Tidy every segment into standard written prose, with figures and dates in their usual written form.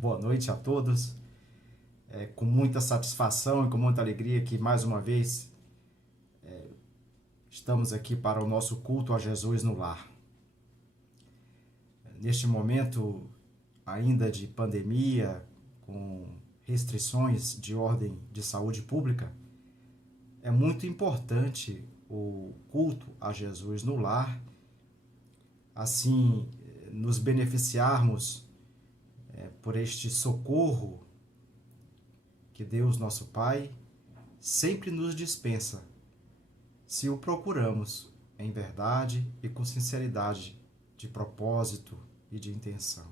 Boa noite a todos. É com muita satisfação e com muita alegria que mais uma vez estamos aqui para o nosso culto a Jesus no lar. Neste momento ainda de pandemia, com restrições de ordem de saúde pública, é muito importante o culto a Jesus no lar, assim nos beneficiarmos por este socorro que Deus, nosso Pai, sempre nos dispensa, se o procuramos em verdade e com sinceridade de propósito e de intenção.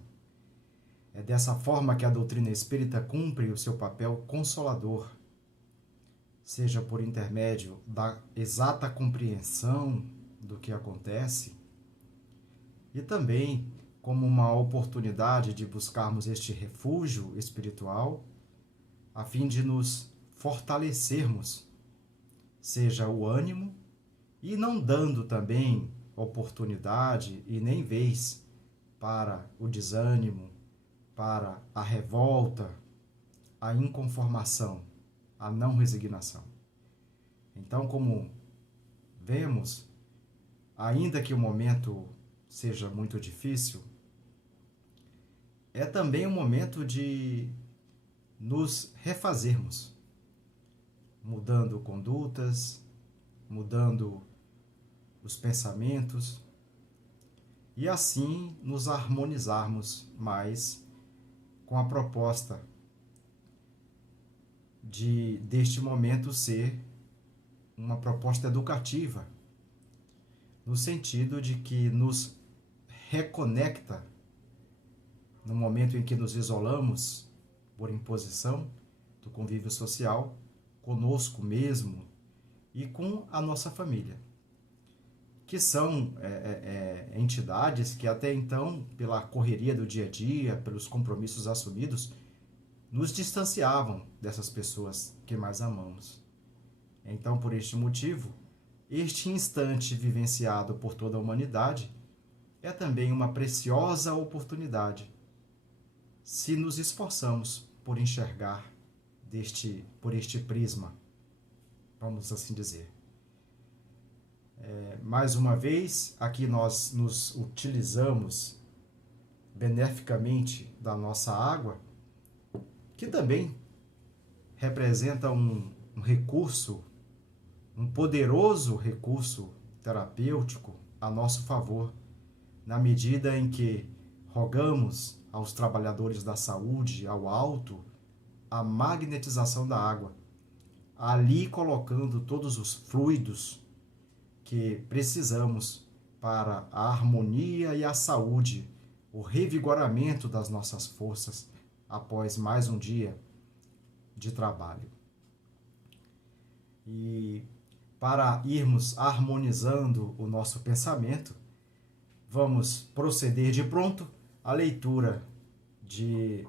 É dessa forma que a doutrina espírita cumpre o seu papel consolador, seja por intermédio da exata compreensão do que acontece e também como uma oportunidade de buscarmos este refúgio espiritual a fim de nos fortalecermos, seja o ânimo, e não dando também oportunidade e nem vez para o desânimo, para a revolta, a inconformação, a não resignação. Então, como vemos, ainda que o momento seja muito difícil, é também um momento de nos refazermos, mudando condutas, mudando os pensamentos e assim nos harmonizarmos mais com a proposta deste momento ser uma proposta educativa, no sentido de que nos reconecta no momento em que nos isolamos por imposição do convívio social, conosco mesmo e com a nossa família, que são entidades que até então, pela correria do dia a dia, pelos compromissos assumidos, nos distanciavam dessas pessoas que mais amamos. Então, por este motivo, este instante vivenciado por toda a humanidade é também uma preciosa oportunidade, se nos esforçamos por enxergar por este prisma, vamos assim dizer. Mais uma vez, aqui nós nos utilizamos beneficamente da nossa água, que também representa um recurso, um poderoso recurso terapêutico a nosso favor, na medida em que rogamos aos trabalhadores da saúde, ao alto, a magnetização da água, ali colocando todos os fluidos que precisamos para a harmonia e a saúde, o revigoramento das nossas forças após mais um dia de trabalho. E para irmos harmonizando o nosso pensamento, vamos proceder de pronto à leitura de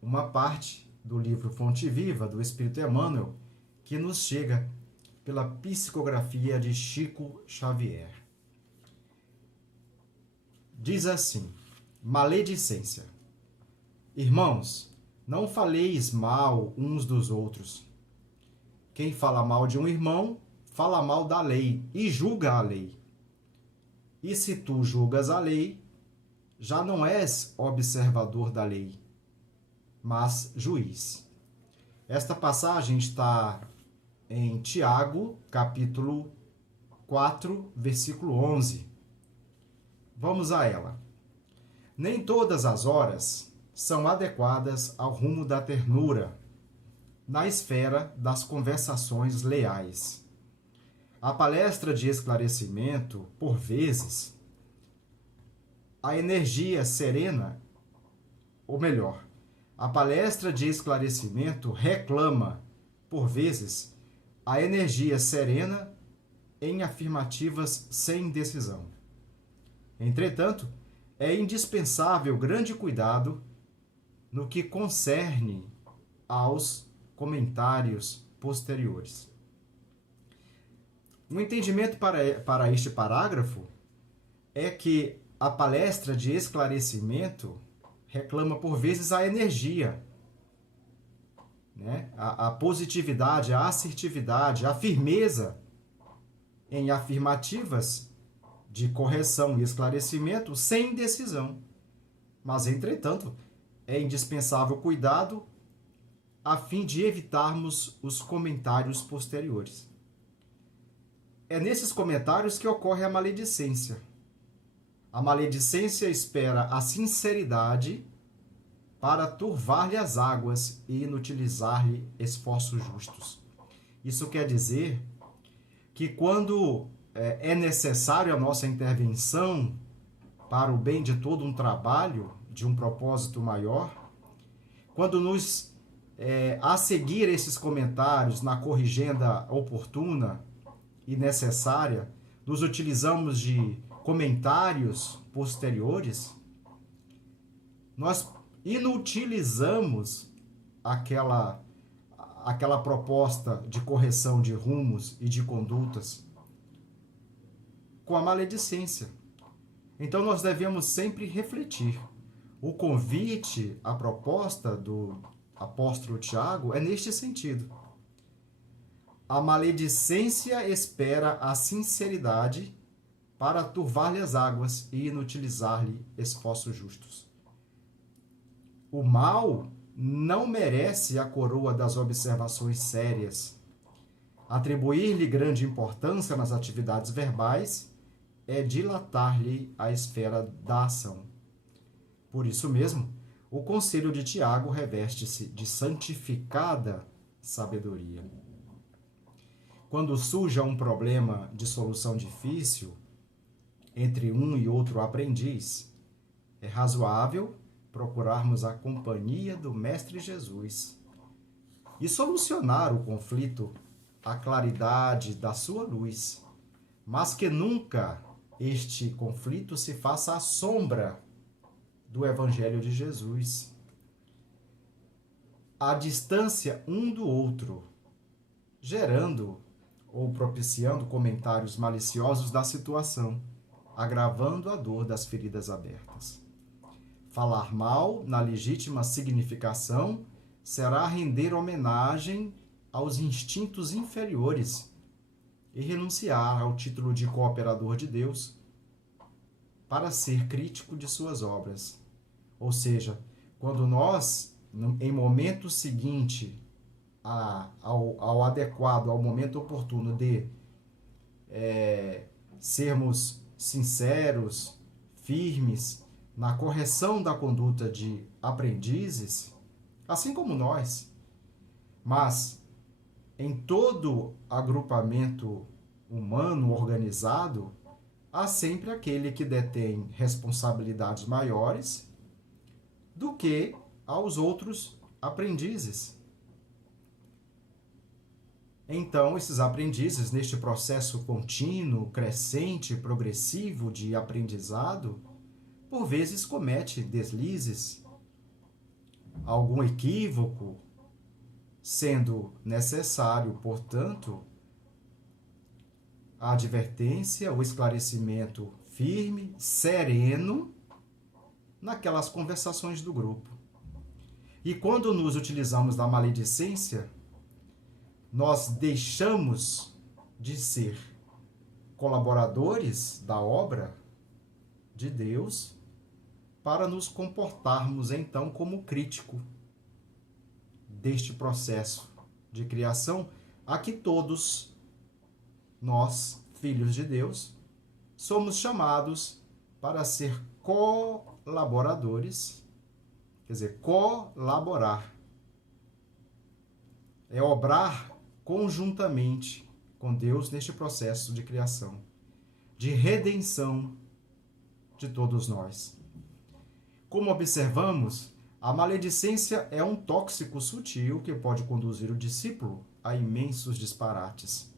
uma parte do livro Fonte Viva, do Espírito Emmanuel, que nos chega pela psicografia de Chico Xavier. Diz assim: maledicência. Irmãos, não faleis mal uns dos outros. Quem fala mal de um irmão, fala mal da lei e julga a lei. E se tu julgas a lei, já não és observador da lei, mas juiz. Esta passagem está em Tiago, capítulo 4, versículo 11. Vamos a ela. Nem todas as horas são adequadas ao rumo da ternura, na esfera das conversações leais. A palestra de esclarecimento, por vezes, a energia serena, ou melhor, a palestra de esclarecimento reclama, por vezes, a energia serena em afirmativas sem decisão. Entretanto, é indispensável grande cuidado no que concerne aos comentários posteriores. O entendimento para este parágrafo é que a palestra de esclarecimento reclama por vezes a energia, né? A positividade, a assertividade, a firmeza em afirmativas de correção e esclarecimento sem decisão. Mas, entretanto, é indispensável cuidado a fim de evitarmos os comentários posteriores. É nesses comentários que ocorre a maledicência. A maledicência espera a sinceridade para turvar-lhe as águas e inutilizar-lhe esforços justos. Isso quer dizer que quando é necessário a nossa intervenção para o bem de todo um trabalho, de um propósito maior, quando nos a seguir esses comentários na corrigenda oportuna e necessária, nos utilizamos de comentários posteriores, nós inutilizamos aquela proposta de correção de rumos e de condutas com a maledicência. Então nós devemos sempre refletir. O convite, a proposta do apóstolo Tiago é neste sentido. A maledicência espera a sinceridade para turvar-lhe as águas e inutilizar-lhe esforços justos. O mal não merece a coroa das observações sérias. Atribuir-lhe grande importância nas atividades verbais é dilatar-lhe a esfera da ação. Por isso mesmo, o conselho de Tiago reveste-se de santificada sabedoria. Quando surja um problema de solução difícil entre um e outro aprendiz, é razoável procurarmos a companhia do Mestre Jesus e solucionar o conflito à claridade da sua luz, mas que nunca este conflito se faça à sombra do Evangelho de Jesus, à distância um do outro, gerando ou propiciando comentários maliciosos da situação, agravando a dor das feridas abertas. Falar mal, na legítima significação, será render homenagem aos instintos inferiores e renunciar ao título de cooperador de Deus para ser crítico de suas obras. Ou seja, quando nós, em momento seguinte ao adequado, ao momento oportuno de sermos sinceros, firmes na correção da conduta de aprendizes, assim como nós, mas em todo agrupamento humano organizado, há sempre aquele que detém responsabilidades maiores do que aos outros aprendizes. Então, esses aprendizes, neste processo contínuo, crescente, progressivo de aprendizado, por vezes comete deslizes, algum equívoco, sendo necessário, portanto, a advertência, o esclarecimento firme, sereno, naquelas conversações do grupo. E quando nos utilizamos da maledicência, nós deixamos de ser colaboradores da obra de Deus para nos comportarmos então como crítico deste processo de criação a que todos nós, filhos de Deus, somos chamados para ser colaboradores, quer dizer, colaborar. É obrar conjuntamente com Deus neste processo de criação, de redenção de todos nós. Como observamos, a maledicência é um tóxico sutil que pode conduzir o discípulo a imensos disparates.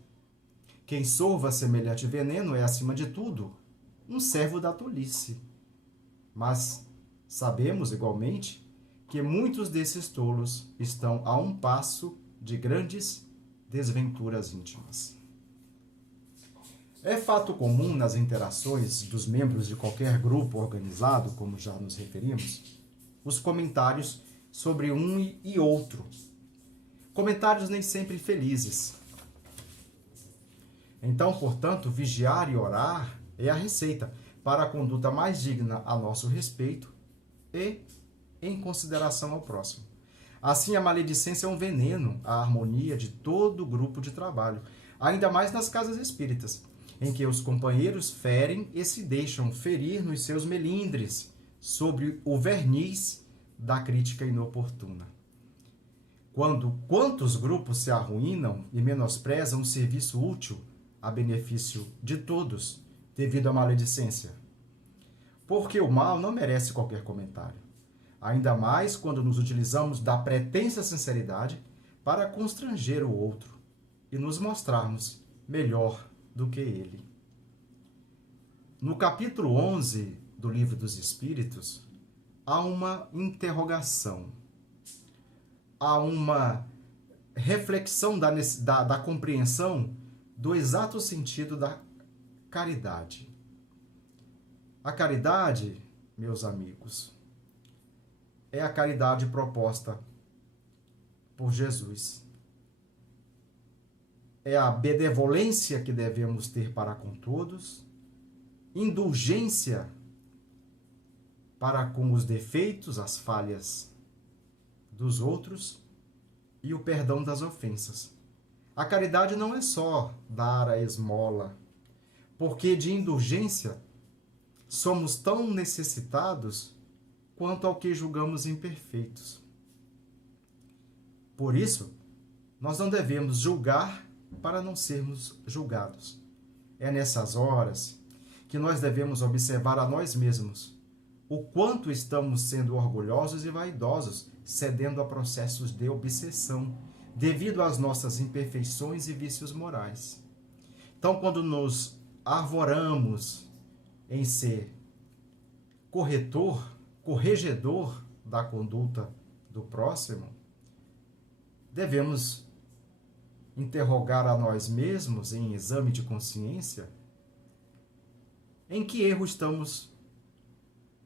Quem sorva semelhante veneno é, acima de tudo, um servo da tolice. Mas sabemos, igualmente, que muitos desses tolos estão a um passo de grandes desventuras íntimas. É fato comum nas interações dos membros de qualquer grupo organizado, como já nos referimos, os comentários sobre um e outro. Comentários nem sempre felizes. Então, portanto, vigiar e orar é a receita para a conduta mais digna a nosso respeito e em consideração ao próximo. Assim, a maledicência é um veneno à harmonia de todo o grupo de trabalho, ainda mais nas casas espíritas, em que os companheiros ferem e se deixam ferir nos seus melindres sobre o verniz da crítica inoportuna. Quantos grupos se arruinam e menosprezam um serviço útil a benefício de todos devido à maledicência? Porque o mal não merece qualquer comentário. Ainda mais quando nos utilizamos da pretensa sinceridade para constranger o outro e nos mostrarmos melhor do que ele. No capítulo 11 do Livro dos Espíritos, há uma interrogação, há uma reflexão da compreensão do exato sentido da caridade. A caridade, meus amigos, é a caridade proposta por Jesus. É a benevolência que devemos ter para com todos, indulgência para com os defeitos, as falhas dos outros e o perdão das ofensas. A caridade não é só dar a esmola, porque de indulgência somos tão necessitados quanto ao que julgamos imperfeitos. Por isso, nós não devemos julgar para não sermos julgados. É nessas horas que nós devemos observar a nós mesmos o quanto estamos sendo orgulhosos e vaidosos, cedendo a processos de obsessão, devido às nossas imperfeições e vícios morais. Então, quando nos arvoramos em ser corregedor da conduta do próximo, devemos interrogar a nós mesmos em exame de consciência em que erro estamos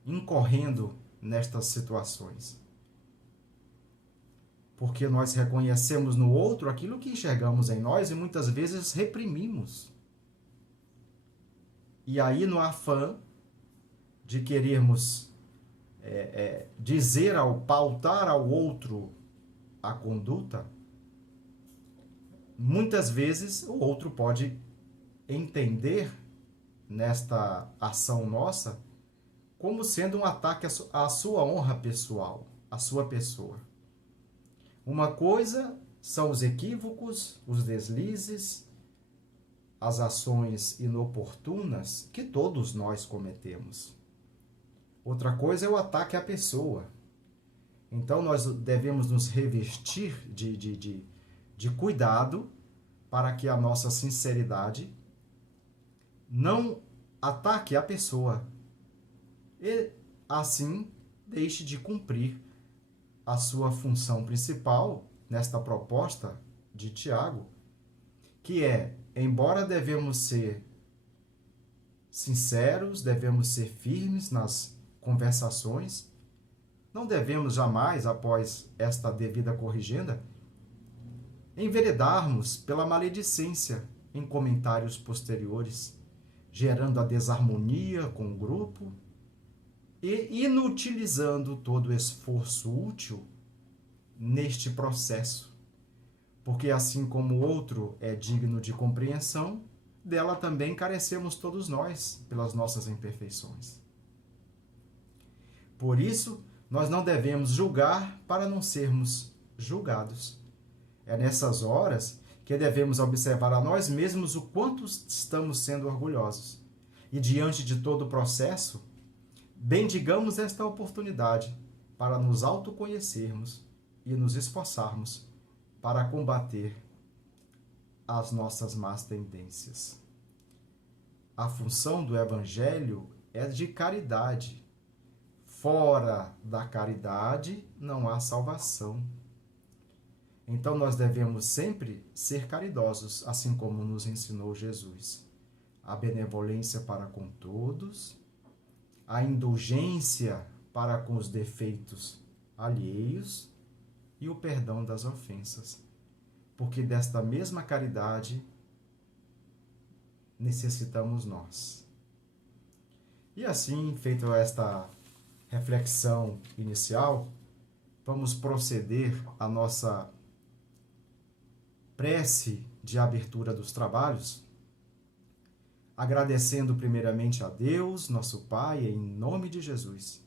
incorrendo nestas situações. Porque nós reconhecemos no outro aquilo que enxergamos em nós e muitas vezes reprimimos. E aí, no afã de querermos pautar ao outro a conduta, muitas vezes o outro pode entender nesta ação nossa como sendo um ataque à sua honra pessoal, à sua pessoa. Uma coisa são os equívocos, os deslizes, as ações inoportunas que todos nós cometemos. Outra coisa é o ataque à pessoa. Então, nós devemos nos revestir de cuidado para que a nossa sinceridade não ataque a pessoa e, assim, deixe de cumprir a sua função principal nesta proposta de Tiago, que é, embora devemos ser sinceros, devemos ser firmes nas conversações, não devemos jamais, após esta devida corrigenda, enveredarmos pela maledicência em comentários posteriores, gerando a desarmonia com o grupo e inutilizando todo o esforço útil neste processo. Porque assim como o outro é digno de compreensão, dela também carecemos todos nós pelas nossas imperfeições. Por isso, nós não devemos julgar para não sermos julgados. É nessas horas que devemos observar a nós mesmos o quanto estamos sendo orgulhosos. E diante de todo o processo, bendigamos esta oportunidade para nos autoconhecermos e nos esforçarmos para combater as nossas más tendências. A função do Evangelho é de caridade. Fora da caridade não há salvação. Então nós devemos sempre ser caridosos, assim como nos ensinou Jesus. A benevolência para com todos, a indulgência para com os defeitos alheios e o perdão das ofensas, porque desta mesma caridade necessitamos nós. E assim, feita esta reflexão inicial, vamos proceder à nossa prece de abertura dos trabalhos, agradecendo primeiramente a Deus, nosso Pai, em nome de Jesus,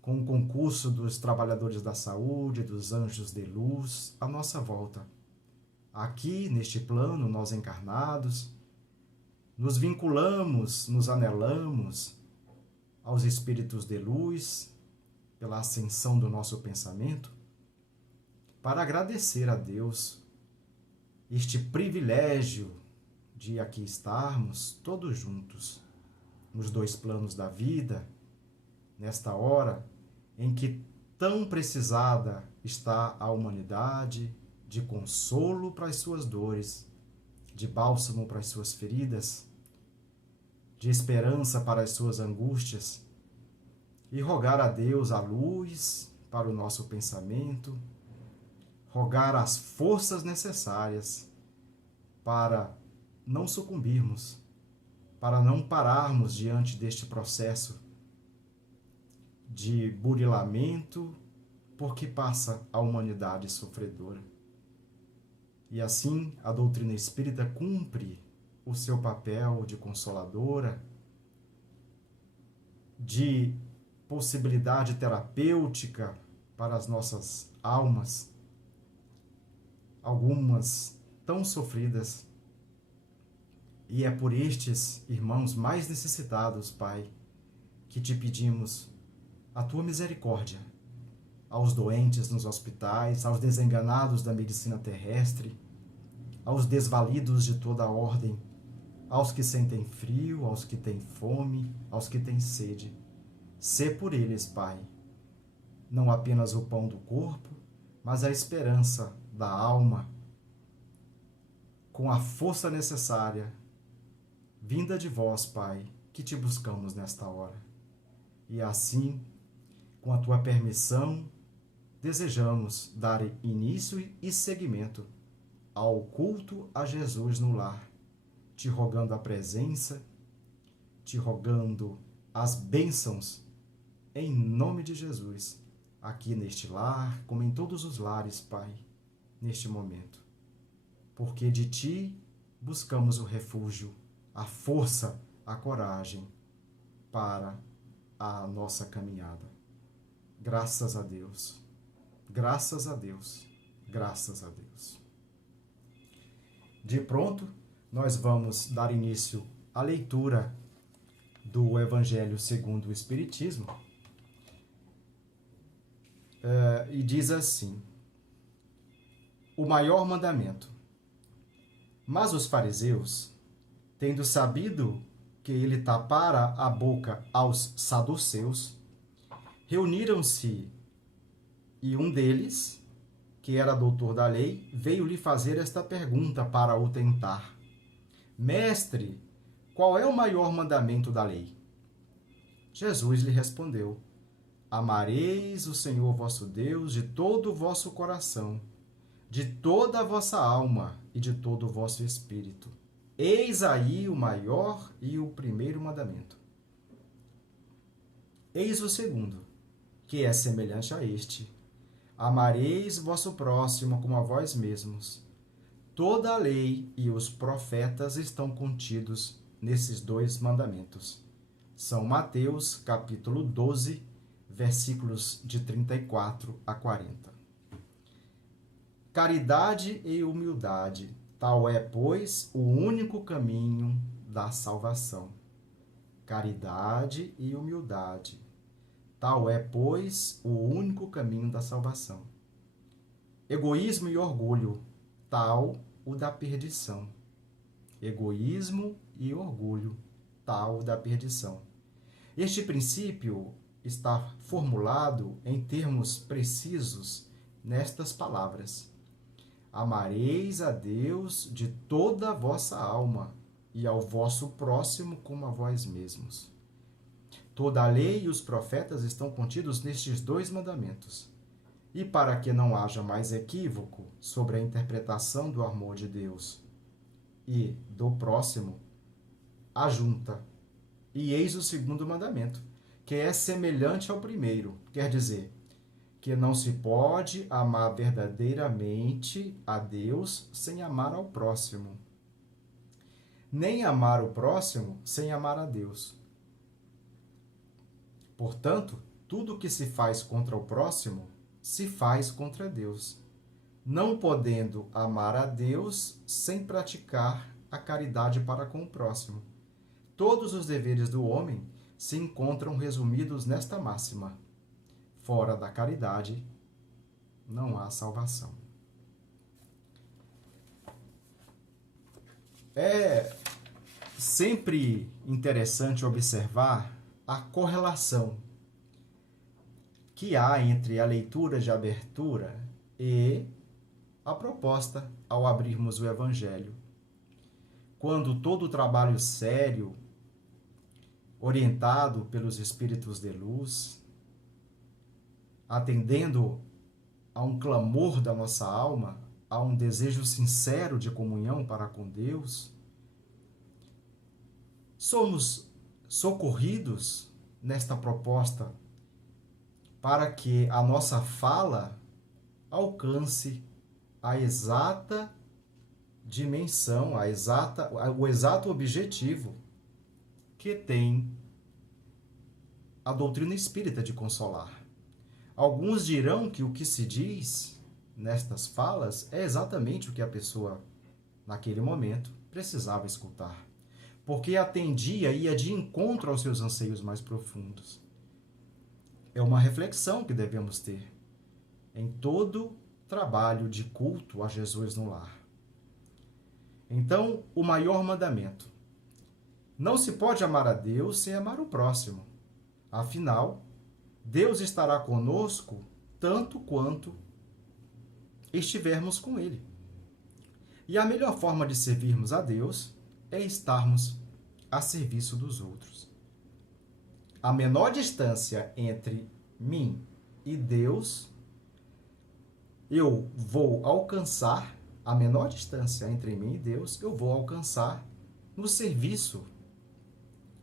com o concurso dos trabalhadores da saúde, dos anjos de luz, à nossa volta. Aqui, neste plano, nós encarnados, nos vinculamos, nos anelamos aos espíritos de luz, pela ascensão do nosso pensamento, para agradecer a Deus este privilégio de aqui estarmos todos juntos, nos dois planos da vida, nesta hora em que tão precisada está a humanidade de consolo para as suas dores, de bálsamo para as suas feridas, de esperança para as suas angústias, e rogar a Deus a luz para o nosso pensamento, rogar as forças necessárias para não sucumbirmos, para não pararmos diante deste processo de burilamento por que passa a humanidade sofredora. E assim a doutrina espírita cumpre o seu papel de consoladora, de possibilidade terapêutica para as nossas almas, algumas tão sofridas. E é por estes irmãos mais necessitados, Pai, que te pedimos a tua misericórdia aos doentes nos hospitais, aos desenganados da medicina terrestre, aos desvalidos de toda a ordem, aos que sentem frio, aos que têm fome, aos que têm sede. Sê por eles, Pai, não apenas o pão do corpo, mas a esperança da alma, com a força necessária, vinda de vós, Pai, que te buscamos nesta hora. E assim, com a tua permissão, desejamos dar início e seguimento ao culto a Jesus no lar, te rogando a presença, te rogando as bênçãos, em nome de Jesus, aqui neste lar, como em todos os lares, Pai, neste momento. Porque de ti buscamos o refúgio, a força, a coragem para a nossa caminhada. Graças a Deus, graças a Deus, graças a Deus. De pronto, nós vamos dar início à leitura do Evangelho segundo o Espiritismo. E diz assim: o maior mandamento. Mas os fariseus, tendo sabido que ele tapara a boca aos saduceus, reuniram-se, e um deles, que era doutor da lei, veio lhe fazer esta pergunta para o tentar: Mestre, qual é o maior mandamento da lei? Jesus lhe respondeu: Amareis o Senhor vosso Deus de todo o vosso coração, de toda a vossa alma e de todo o vosso espírito. Eis aí o maior e o primeiro mandamento. Eis o segundo, que é semelhante a este: amareis vosso próximo como a vós mesmos. Toda a lei e os profetas estão contidos nesses dois mandamentos. São Mateus, capítulo 12, versículos de 34 a 40. Caridade e humildade, tal é, pois, o único caminho da salvação. Caridade e humildade, tal é, pois, o único caminho da salvação. Egoísmo e orgulho, tal o da perdição. Egoísmo e orgulho, tal da perdição. Este princípio está formulado em termos precisos nestas palavras: amareis a Deus de toda a vossa alma e ao vosso próximo como a vós mesmos. Toda a lei e os profetas estão contidos nestes 2 mandamentos. E para que não haja mais equívoco sobre a interpretação do amor de Deus e do próximo, ajunta. E eis o 2º mandamento, que é semelhante ao primeiro, quer dizer, que não se pode amar verdadeiramente a Deus sem amar ao próximo, nem amar o próximo sem amar a Deus. Portanto, tudo que se faz contra o próximo, se faz contra Deus, não podendo amar a Deus sem praticar a caridade para com o próximo. Todos os deveres do homem se encontram resumidos nesta máxima: fora da caridade não há salvação. É sempre interessante observar a correlação que há entre a leitura de abertura e a proposta ao abrirmos o Evangelho. Quando todo o trabalho sério, orientado pelos Espíritos de luz, atendendo a um clamor da nossa alma, a um desejo sincero de comunhão para com Deus, somos socorridos nesta proposta para que a nossa fala alcance a exata dimensão, o exato objetivo que tem a doutrina espírita de consolar. Alguns dirão que o que se diz nestas falas é exatamente o que a pessoa, naquele momento, precisava escutar, porque atendia e ia de encontro aos seus anseios mais profundos. É uma reflexão que devemos ter em todo trabalho de culto a Jesus no lar. Então, o maior mandamento: não se pode amar a Deus sem amar o próximo. Afinal, Deus estará conosco tanto quanto estivermos com Ele. E a melhor forma de servirmos a Deus é estarmos a serviço dos outros. A menor distância entre mim e Deus, eu vou alcançar, a menor distância entre mim e Deus, eu vou alcançar no serviço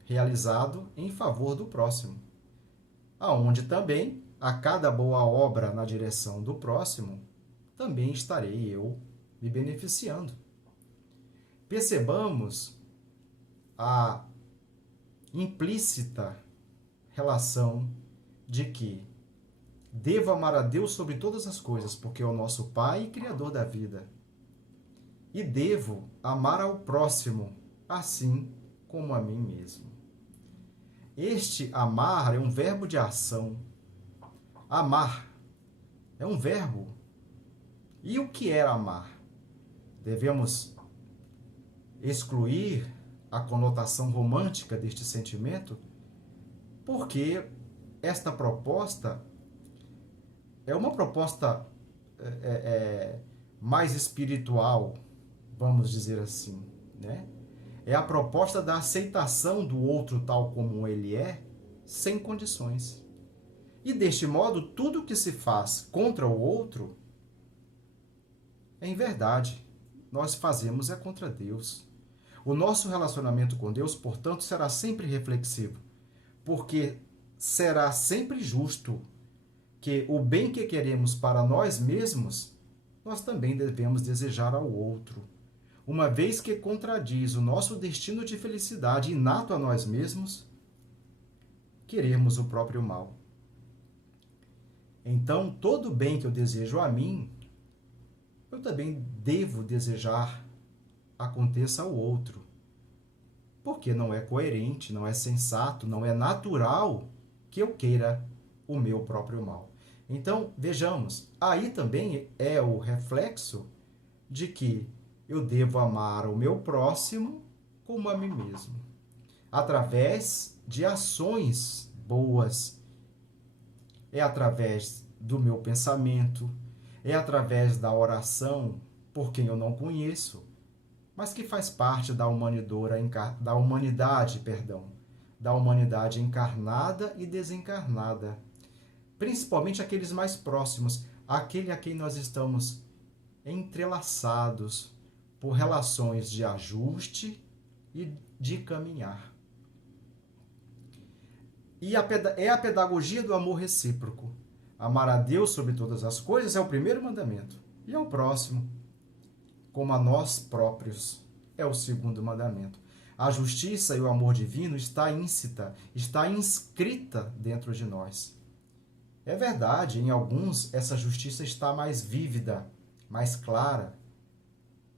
realizado em favor do próximo, aonde também, a cada boa obra na direção do próximo, também estarei eu me beneficiando. Percebamos a implícita relação de que devo amar a Deus sobre todas as coisas, porque é o nosso Pai e Criador da vida. E devo amar ao próximo, assim como a mim mesmo. Este amar é um verbo de ação. Amar é um verbo. E o que é amar? Devemos excluir a conotação romântica deste sentimento, porque esta proposta é uma proposta mais espiritual, vamos dizer assim, né? É a proposta da aceitação do outro tal como ele é, sem condições. E deste modo, tudo que se faz contra o outro, em verdade, nós fazemos é contra Deus. O nosso relacionamento com Deus, portanto, será sempre reflexivo, porque será sempre justo que o bem que queremos para nós mesmos, nós também devemos desejar ao outro, uma vez que contradiz o nosso destino de felicidade inato a nós mesmos, queremos o próprio mal. Então, todo bem que eu desejo a mim, eu também devo desejar aconteça ao outro, porque não é coerente, não é sensato, não é natural que eu queira o meu próprio mal. Então, vejamos, aí também é o reflexo de que eu devo amar o meu próximo como a mim mesmo, através de ações boas. É através do meu pensamento, é através da oração por quem eu não conheço, mas que faz parte da humanidade, da humanidade encarnada e desencarnada, principalmente aqueles mais próximos, aquele a quem nós estamos entrelaçados por relações de ajuste e de caminhar. E é a pedagogia do amor recíproco. Amar a Deus sobre todas as coisas é o primeiro mandamento, e ao próximo, como a nós próprios, é o segundo mandamento. A justiça e o amor divino está íncita, está inscrita dentro de nós. É verdade, em alguns essa justiça está mais vívida, mais clara.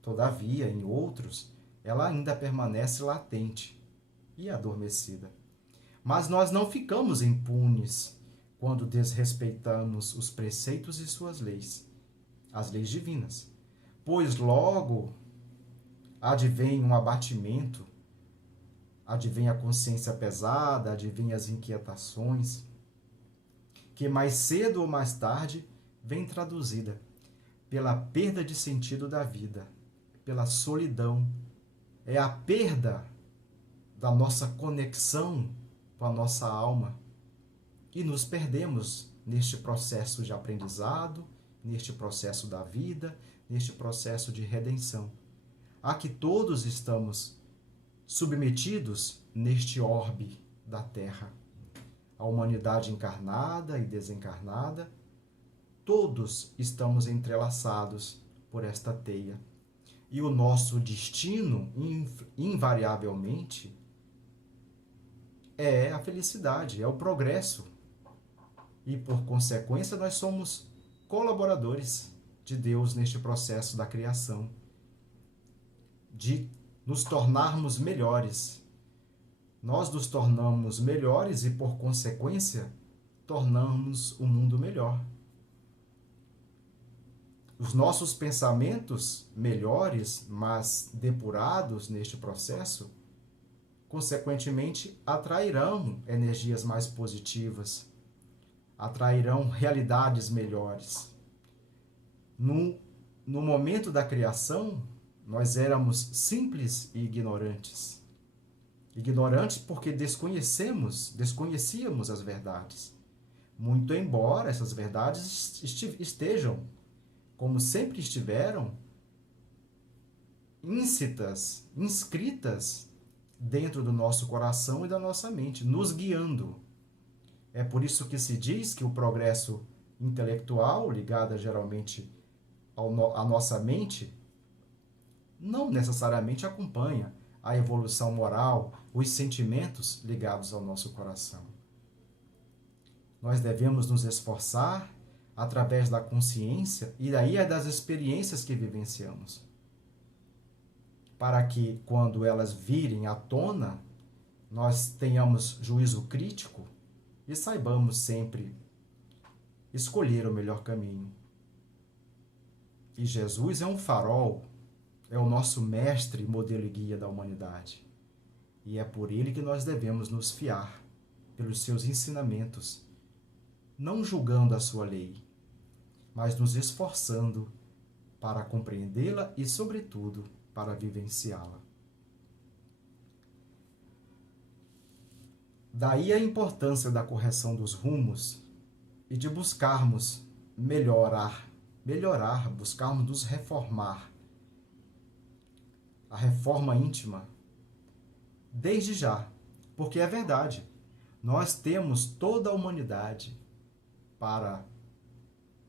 Todavia, em outros, ela ainda permanece latente e adormecida. Mas nós não ficamos impunes quando desrespeitamos os preceitos e suas leis, as leis divinas, pois logo advém um abatimento, advém a consciência pesada, advém as inquietações, que mais cedo ou mais tarde vem traduzida pela perda de sentido da vida, pela solidão. É a perda da nossa conexão com a nossa alma. E nos perdemos neste processo de aprendizado, neste processo da vida, neste processo de redenção, a que todos estamos submetidos neste orbe da Terra. A humanidade encarnada e desencarnada, todos estamos entrelaçados por esta teia. E o nosso destino, invariavelmente, é a felicidade, é o progresso. E, por consequência, nós somos colaboradores de Deus neste processo da criação, de nos tornarmos melhores. Nós nos tornamos melhores e, por consequência, tornamos o mundo melhor. Os nossos pensamentos melhores, mas depurados neste processo, consequentemente, atrairão energias mais positivas, atrairão realidades melhores. No momento da criação, nós éramos simples e ignorantes. Ignorantes porque desconhecíamos as verdades. Muito embora essas verdades estejam, como sempre estiveram, inscritas dentro do nosso coração e da nossa mente, nos guiando. É por isso que se diz que o progresso intelectual, ligado geralmente à nossa mente, não necessariamente acompanha a evolução moral, os sentimentos ligados ao nosso coração. Nós devemos nos esforçar através da consciência e daí é das experiências que vivenciamos, para que, quando elas virem à tona, nós tenhamos juízo crítico e saibamos sempre escolher o melhor caminho. E Jesus é um farol, é o nosso mestre, modelo e guia da humanidade. E é por ele que nós devemos nos fiar, pelos seus ensinamentos, não julgando a sua lei, mas nos esforçando para compreendê-la e, sobretudo, para vivenciá-la. Daí a importância da correção dos rumos e de buscarmos melhorar, buscarmos nos reformar. A reforma íntima, desde já, porque é verdade, nós temos toda a humanidade para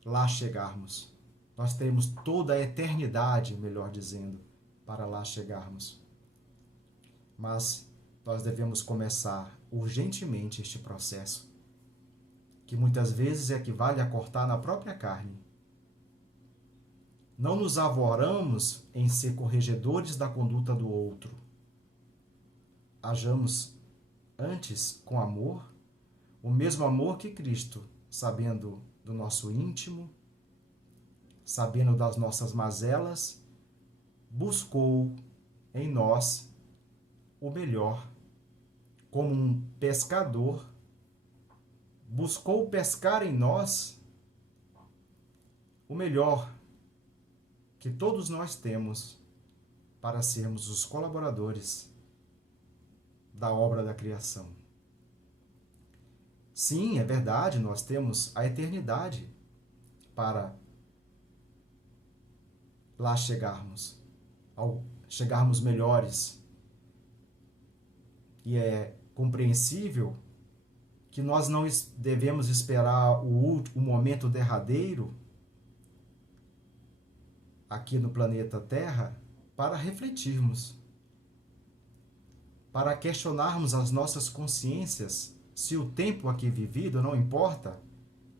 lá chegarmos. Nós temos toda a eternidade, melhor dizendo, para lá chegarmos. Mas nós devemos começar urgentemente este processo, que muitas vezes equivale a cortar na própria carne. Não nos avoramos em ser corregedores da conduta do outro. Hajamos antes com amor, o mesmo amor que Cristo, sabendo do nosso íntimo, sabendo das nossas mazelas, buscou em nós o melhor. Como um pescador, buscou pescar em nós o melhor que todos nós temos para sermos os colaboradores da obra da criação. Sim, é verdade, nós temos a eternidade para lá chegarmos, ao chegarmos melhores. E é compreensível que nós não devemos esperar o momento derradeiro aqui no planeta Terra para refletirmos, para questionarmos as nossas consciências se o tempo aqui vivido, não importa,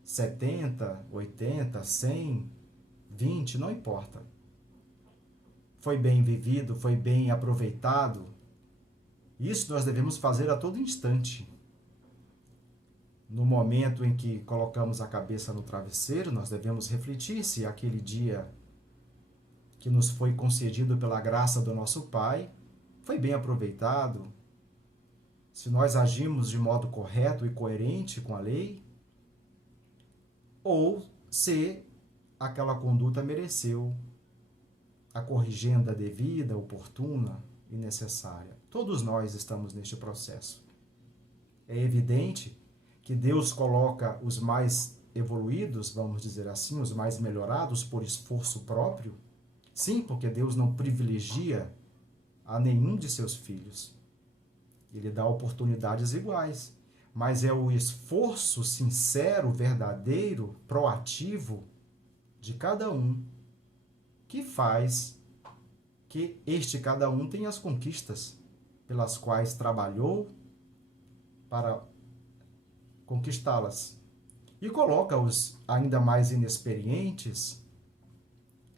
70, 80, 100, 20, não importa. Foi bem vivido, foi bem aproveitado. Isso nós devemos fazer a todo instante. No momento em que colocamos a cabeça no travesseiro, nós devemos refletir se aquele dia que nos foi concedido pela graça do nosso Pai foi bem aproveitado, se nós agimos de modo correto e coerente com a lei, ou se aquela conduta mereceu a corrigenda devida, oportuna e necessária. Todos nós estamos neste processo. É evidente que Deus coloca os mais evoluídos, vamos dizer assim, os mais melhorados por esforço próprio. Sim, porque Deus não privilegia a nenhum de seus filhos. Ele dá oportunidades iguais, mas é o esforço sincero, verdadeiro, proativo de cada um que faz que cada um tenha as conquistas pelas quais trabalhou para conquistá-las. E coloca os ainda mais inexperientes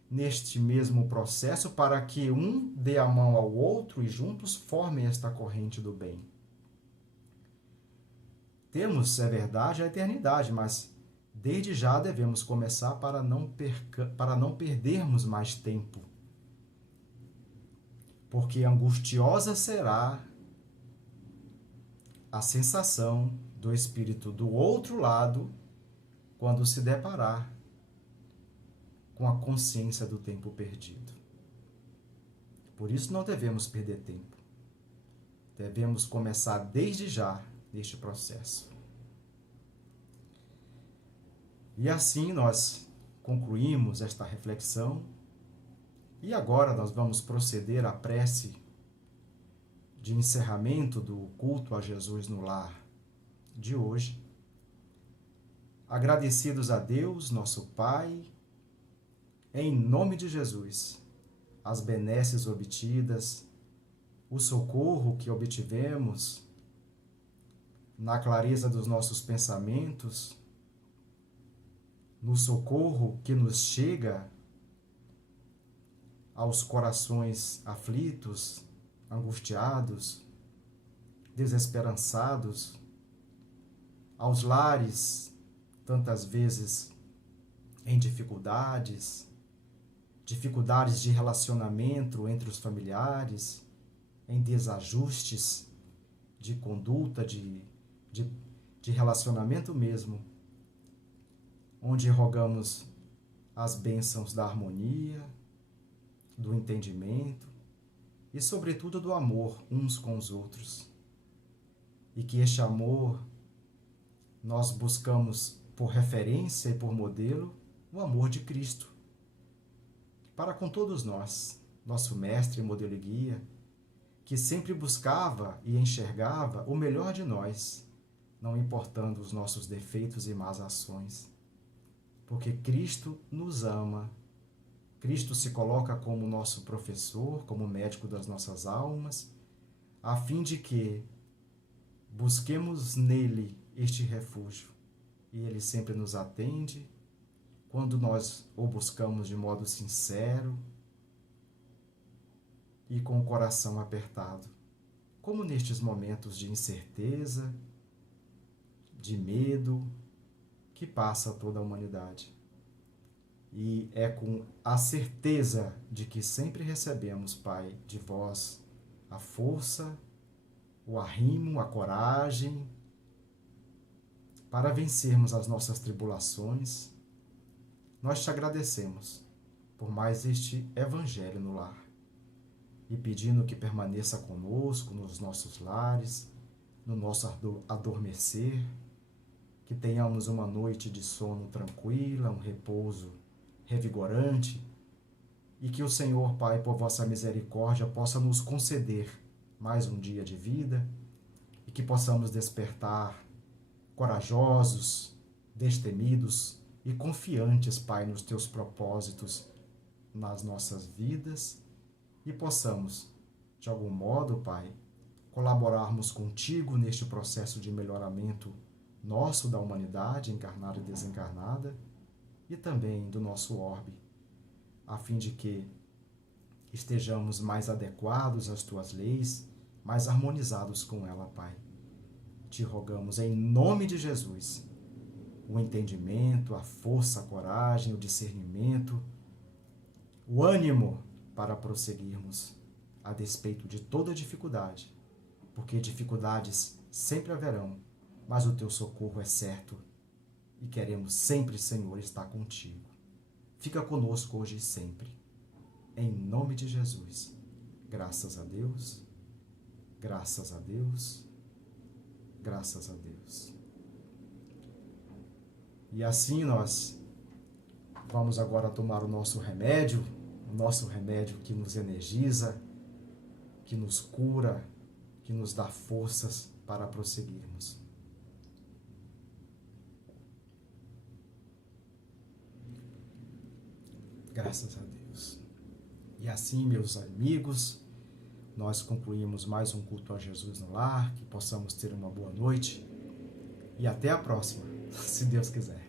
neste mesmo processo para que um dê a mão ao outro e juntos formem esta corrente do bem. Temos, é verdade, a eternidade, mas desde já devemos começar para não perdermos mais tempo. Porque angustiosa será a sensação do espírito do outro lado quando se deparar com a consciência do tempo perdido. Por isso não devemos perder tempo. Devemos começar desde já neste processo. E assim nós concluímos esta reflexão e agora nós vamos proceder à prece de encerramento do culto a Jesus no lar de hoje. Agradecidos a Deus, nosso Pai, em nome de Jesus, as benesses obtidas, o socorro que obtivemos na clareza dos nossos pensamentos, no socorro que nos chega aos corações aflitos, angustiados, desesperançados, aos lares, tantas vezes em dificuldades de relacionamento entre os familiares, em desajustes de conduta, de relacionamento mesmo, onde rogamos as bênçãos da harmonia, do entendimento e, sobretudo, do amor uns com os outros. E que este amor nós buscamos por referência e por modelo o amor de Cristo, para com todos nós, nosso mestre, modelo e guia, que sempre buscava e enxergava o melhor de nós, não importando os nossos defeitos e más ações. Porque Cristo nos ama, Cristo se coloca como nosso professor, como médico das nossas almas, a fim de que busquemos nele este refúgio. E ele sempre nos atende, quando nós o buscamos de modo sincero e com o coração apertado, como nestes momentos de incerteza, de medo, que passa toda a humanidade. E é com a certeza de que sempre recebemos, Pai, de vós a força, o arrimo, a coragem, para vencermos as nossas tribulações. Nós te agradecemos por mais este Evangelho no lar e pedindo que permaneça conosco nos nossos lares, no nosso adormecer, que tenhamos uma noite de sono tranquila, um repouso revigorante, e que o Senhor, Pai, por vossa misericórdia, possa nos conceder mais um dia de vida e que possamos despertar corajosos, destemidos e confiantes, Pai, nos teus propósitos nas nossas vidas e possamos, de algum modo, Pai, colaborarmos contigo neste processo de melhoramento nosso, da humanidade encarnada e desencarnada, e também do nosso orbe, a fim de que estejamos mais adequados às tuas leis, mais harmonizados com ela, Pai. Te rogamos em nome de Jesus o entendimento, a força, a coragem, o discernimento, o ânimo para prosseguirmos a despeito de toda dificuldade, porque dificuldades sempre haverão, mas o teu socorro é certo e queremos sempre, Senhor, estar contigo. Fica conosco hoje e sempre. Em nome de Jesus. Graças a Deus. Graças a Deus. Graças a Deus. E assim nós vamos agora tomar o nosso remédio que nos energiza, que nos cura, que nos dá forças para prosseguirmos. Graças a Deus. E assim, meus amigos, nós concluímos mais um culto a Jesus no lar, que possamos ter uma boa noite e até a próxima, se Deus quiser.